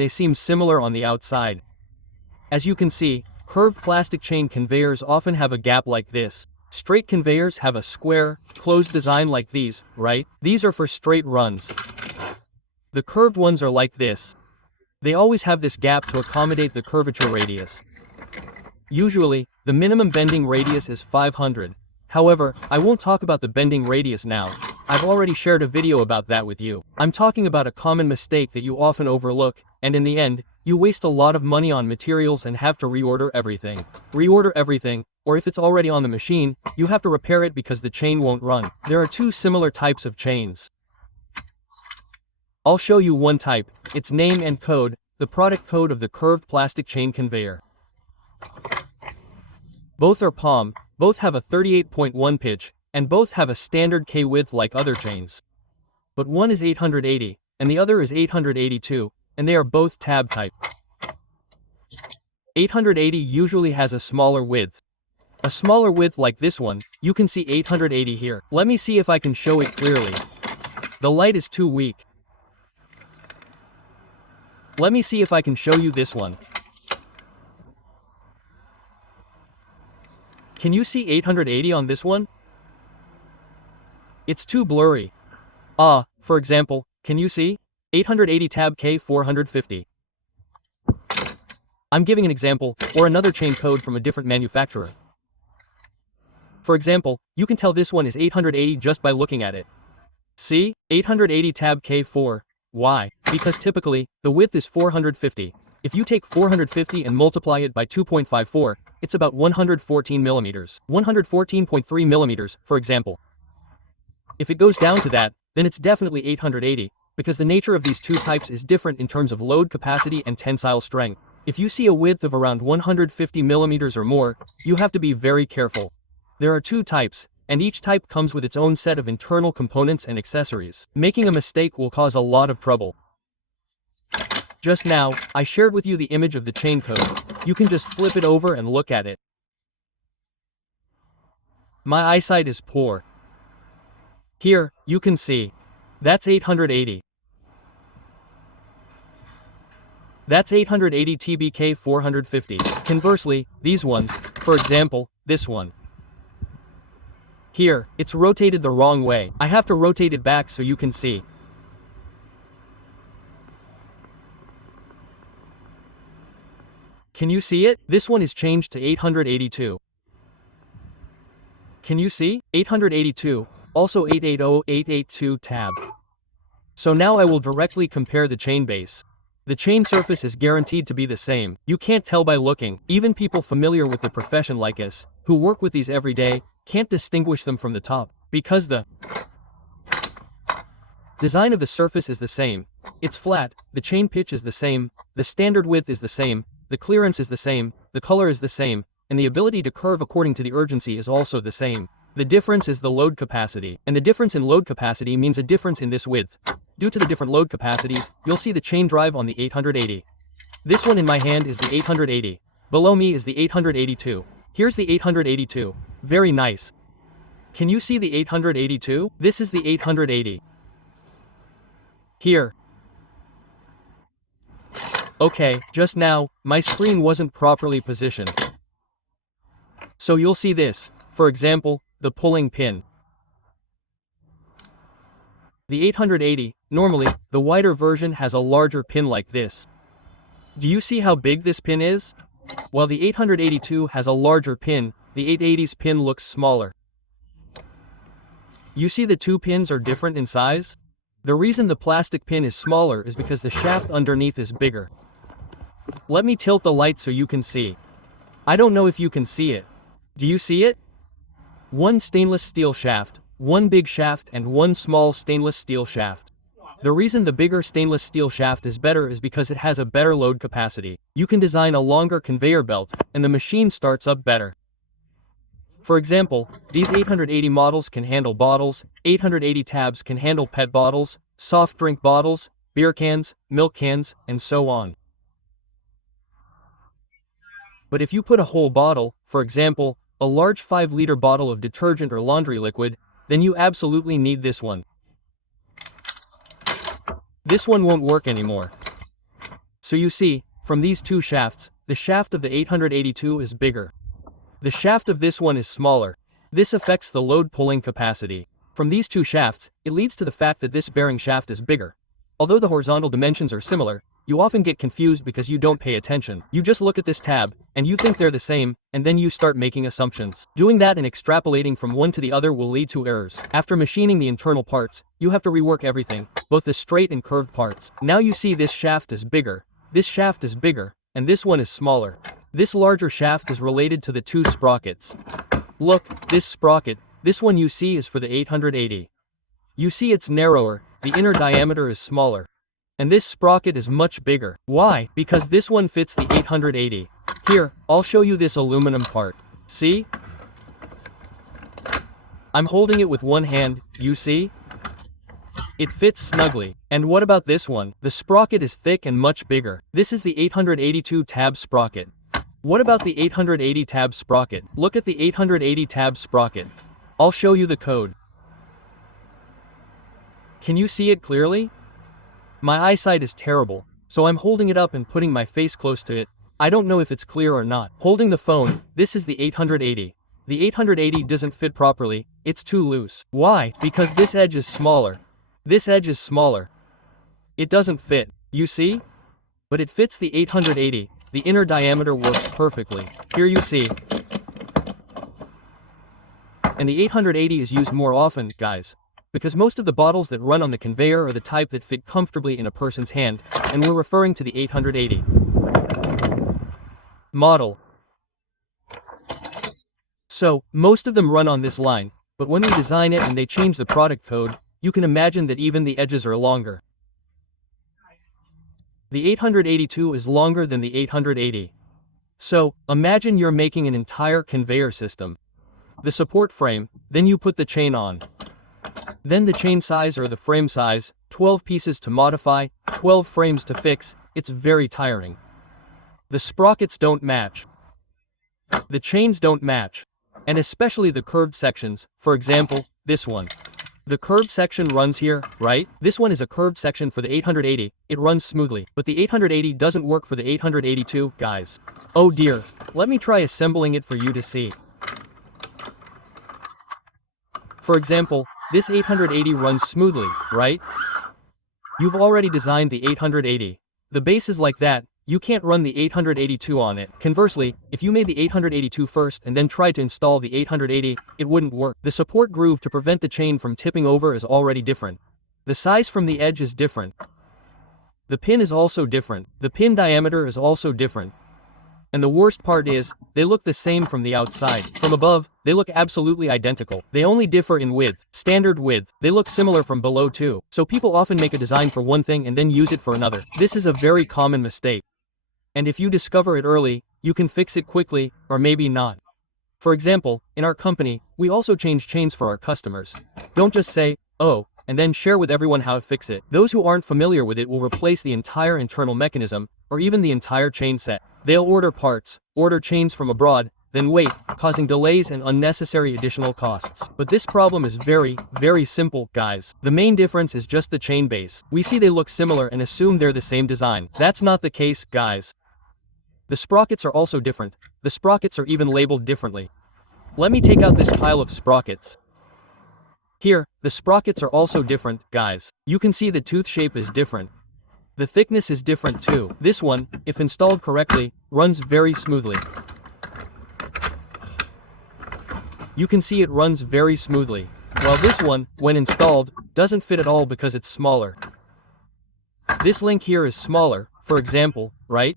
they seem similar on the outside. As you can see, curved plastic chain conveyors often have a gap like this. Straight conveyors have a square, closed design like these, right? These are for straight runs. The curved ones are like this. They always have this gap to accommodate the curvature radius. Usually, the minimum bending radius is 500. However, I won't talk about the bending radius now. I've already shared a video about that with you. I'm talking about a common mistake that you often overlook, and in the end, you waste a lot of money on materials and have to reorder everything. Reorder everything, or if it's already on the machine, you have to repair it because the chain won't run. There are two similar types of chains. I'll show you one type, its name and code, the product code of the curved plastic chain conveyor. Both are palm, both have a 38.1 pitch, and both have a standard K width like other chains. But one is 880, and the other is 882, and they are both tab type. 880 usually has a smaller width. A smaller width like this one, you can see 880 here. Let me see if I can show it clearly. The light is too weak. Let me see if I can show you this one. Can you see 880 on this one? It's too blurry. For example, can you see? 880 tab K 450. I'm giving an example, or another chain code from a different manufacturer. For example, you can tell this one is 880 just by looking at it. See? 880 tab K4. Why? Because typically, the width is 450. If you take 450 and multiply it by 2.54, it's about 114 millimeters. 114.3 millimeters, for example. If it goes down to that, then it's definitely 880, because the nature of these two types is different in terms of load capacity and tensile strength. If you see a width of around 150 millimeters or more, you have to be very careful. There are two types, and each type comes with its own set of internal components and accessories. Making a mistake will cause a lot of trouble. Just now, I shared with you the image of the chain code. You can just flip it over and look at it. My eyesight is poor. Here, you can see. That's 880. That's 880 TBK 450. Conversely, these ones, for example, this one. Here, it's rotated the wrong way. I have to rotate it back so you can see. Can you see it? This one is changed to 882. Can you see? 882, also 880, 882 tab. So now I will directly compare the chain base. The chain surface is guaranteed to be the same. You can't tell by looking. Even people familiar with the profession like us, who work with these every day, can't distinguish them from the top, because the design of the surface is the same. It's flat, the chain pitch is the same, the standard width is the same, the clearance is the same, the color is the same, and the ability to curve according to the urgency is also the same. The difference is the load capacity, and the difference in load capacity means a difference in this width. Due to the different load capacities, you'll see the chain drive on the 880. This one in my hand is the 880. Below me is the 882. Here's the 882. Very nice. Can you see the 882? This is the 880. Here. Okay, just now, my screen wasn't properly positioned. So you'll see this, for example, the pulling pin. The 880, normally, the wider version has a larger pin like this. Do you see how big this pin is? While the 882 has a larger pin, the 880's pin looks smaller. You see the two pins are different in size? The reason the plastic pin is smaller is because the shaft underneath is bigger. Let me tilt the light so you can see. I don't know if you can see it. Do you see it? One stainless steel shaft, one big shaft and one small stainless steel shaft. The reason the bigger stainless steel shaft is better is because it has a better load capacity. You can design a longer conveyor belt, and the machine starts up better. For example, these 880 models can handle bottles, 880 tabs can handle PET bottles, soft drink bottles, beer cans, milk cans, and so on. But if you put a whole bottle, for example, a large 5-liter bottle of detergent or laundry liquid, then you absolutely need this one. This one won't work anymore. So you see, from these two shafts, the shaft of the 882 is bigger. The shaft of this one is smaller. This affects the load pulling capacity. From these two shafts, it leads to the fact that this bearing shaft is bigger. Although the horizontal dimensions are similar, you often get confused because you don't pay attention. You just look at this tab, and you think they're the same, and then you start making assumptions. Doing that and extrapolating from one to the other will lead to errors. After machining the internal parts, you have to rework everything, both the straight and curved parts. Now you see this shaft is bigger, this shaft is bigger, and this one is smaller. This larger shaft is related to the two sprockets. Look, this sprocket, this one you see is for the 880. You see it's narrower, the inner diameter is smaller. And this sprocket is much bigger. Why? Because this one fits the 880. Here, I'll show you this aluminum part. See? I'm holding it with one hand, you see? It fits snugly. And what about this one? The sprocket is thick and much bigger. This is the 882 tab sprocket. What about the 880 tab sprocket? Look at the 880 tab sprocket. I'll show you the code. Can you see it clearly? My eyesight is terrible, so I'm holding it up and putting my face close to it. I don't know if it's clear or not. Holding the phone, this is the 880. The 880 doesn't fit properly, it's too loose. Why? Because this edge is smaller. This edge is smaller. It doesn't fit, you see? But it fits the 880, the inner diameter works perfectly. Here you see. And the 880 is used more often, guys. Because most of the bottles that run on the conveyor are the type that fit comfortably in a person's hand, and we're referring to the 880 model. So, most of them run on this line, but when we design it and they change the product code, you can imagine that even the edges are longer. The 882 is longer than the 880. So, imagine you're making an entire conveyor system. The support frame, then you put the chain on. Then the chain size or the frame size, 12 pieces to modify, 12 frames to fix, it's very tiring. The sprockets don't match. The chains don't match. And especially the curved sections, for example, this one. The curved section runs here, right? This one is a curved section for the 880, it runs smoothly, but the 880 doesn't work for the 882, guys. Oh dear, let me try assembling it for you to see. For example, this 880 runs smoothly, right? You've already designed the 880. The base is like that, you can't run the 882 on it. Conversely, if you made the 882 first and then tried to install the 880, it wouldn't work. The support groove to prevent the chain from tipping over is already different. The size from the edge is different. The pin is also different. The pin diameter is also different. And the worst part is, they look the same from the outside. From above, they look absolutely identical. They only differ in width, standard width. They look similar from below too. So people often make a design for one thing and then use it for another. This is a very common mistake. And if you discover it early, you can fix it quickly, or maybe not. For example, in our company, we also change chains for our customers. Don't just say, oh, and then share with everyone how to fix it. Those who aren't familiar with it will replace the entire internal mechanism, or even the entire chain set. They'll order parts, order chains from abroad, then wait, causing delays and unnecessary additional costs. But this problem is very, very simple, guys. The main difference is just the chain base. We see they look similar and assume they're the same design. That's not the case, guys. The sprockets are also different. The sprockets are even labeled differently. Let me take out this pile of sprockets. Here, the sprockets are also different, guys. You can see the tooth shape is different. The thickness is different too. This one, if installed correctly, runs very smoothly. You can see it runs very smoothly. While this one, when installed, doesn't fit at all because it's smaller. This link here is smaller, for example, right?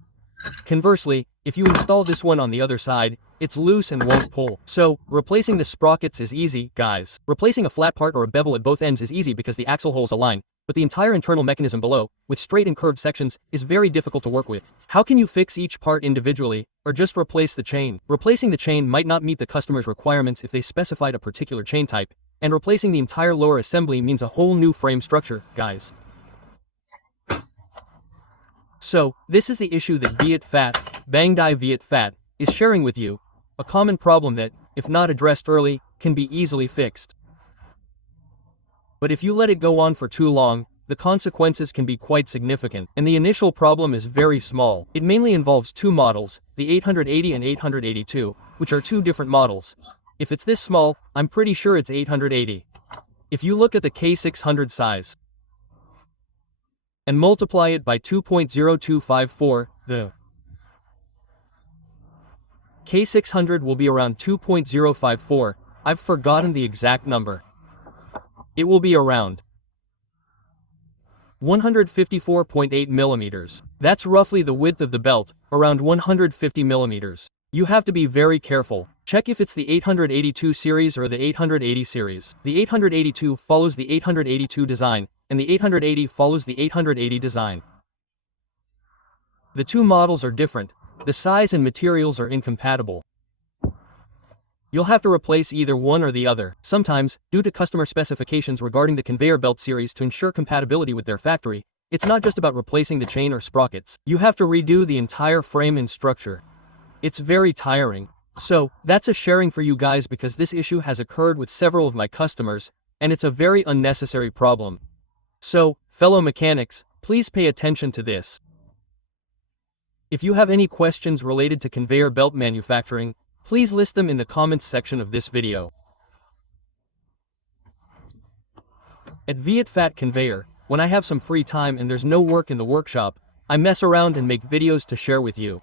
Conversely, if you install this one on the other side, it's loose and won't pull. So, replacing the sprockets is easy, guys. Replacing a flat part or a bevel at both ends is easy because the axle holes align, but the entire internal mechanism below, with straight and curved sections, is very difficult to work with. How can you fix each part individually, or just replace the chain? Replacing the chain might not meet the customer's requirements if they specified a particular chain type, and replacing the entire lower assembly means a whole new frame structure, guys. So, this is the issue that Viet Fat, Bangdai Viet Fat, is sharing with you, a common problem that, if not addressed early, can be easily fixed. But if you let it go on for too long, the the consequences can be quite significant, and the initial problem is very small. It mainly involves two models, the 880 and 882, which are two different models. If it's this small, I'm pretty sure it's 880. If you look at the K600 size and multiply it by 2.0254, the K600 will be around 2.054, I've forgotten the exact number. It will be around 154.8 millimeters. That's roughly the width of the belt, around 150 millimeters. You have to be very careful. Check if it's the 882 series or the 880 series. The 882 follows the 882 design, and the 880 follows the 880 design. The two models are different. The size and materials are incompatible. You'll have to replace either one or the other, sometimes, due to customer specifications regarding the conveyor belt series to ensure compatibility with their factory. It's not just about replacing the chain or sprockets. You have to redo the entire frame and structure. It's very tiring. So, that's a sharing for you guys because this issue has occurred with several of my customers, and it's a very unnecessary problem. So, fellow mechanics, please pay attention to this. If you have any questions related to conveyor belt manufacturing, please list them in the comments section of this video. At Vietfat Conveyor, when I have some free time and there's no work in the workshop, I mess around and make videos to share with you.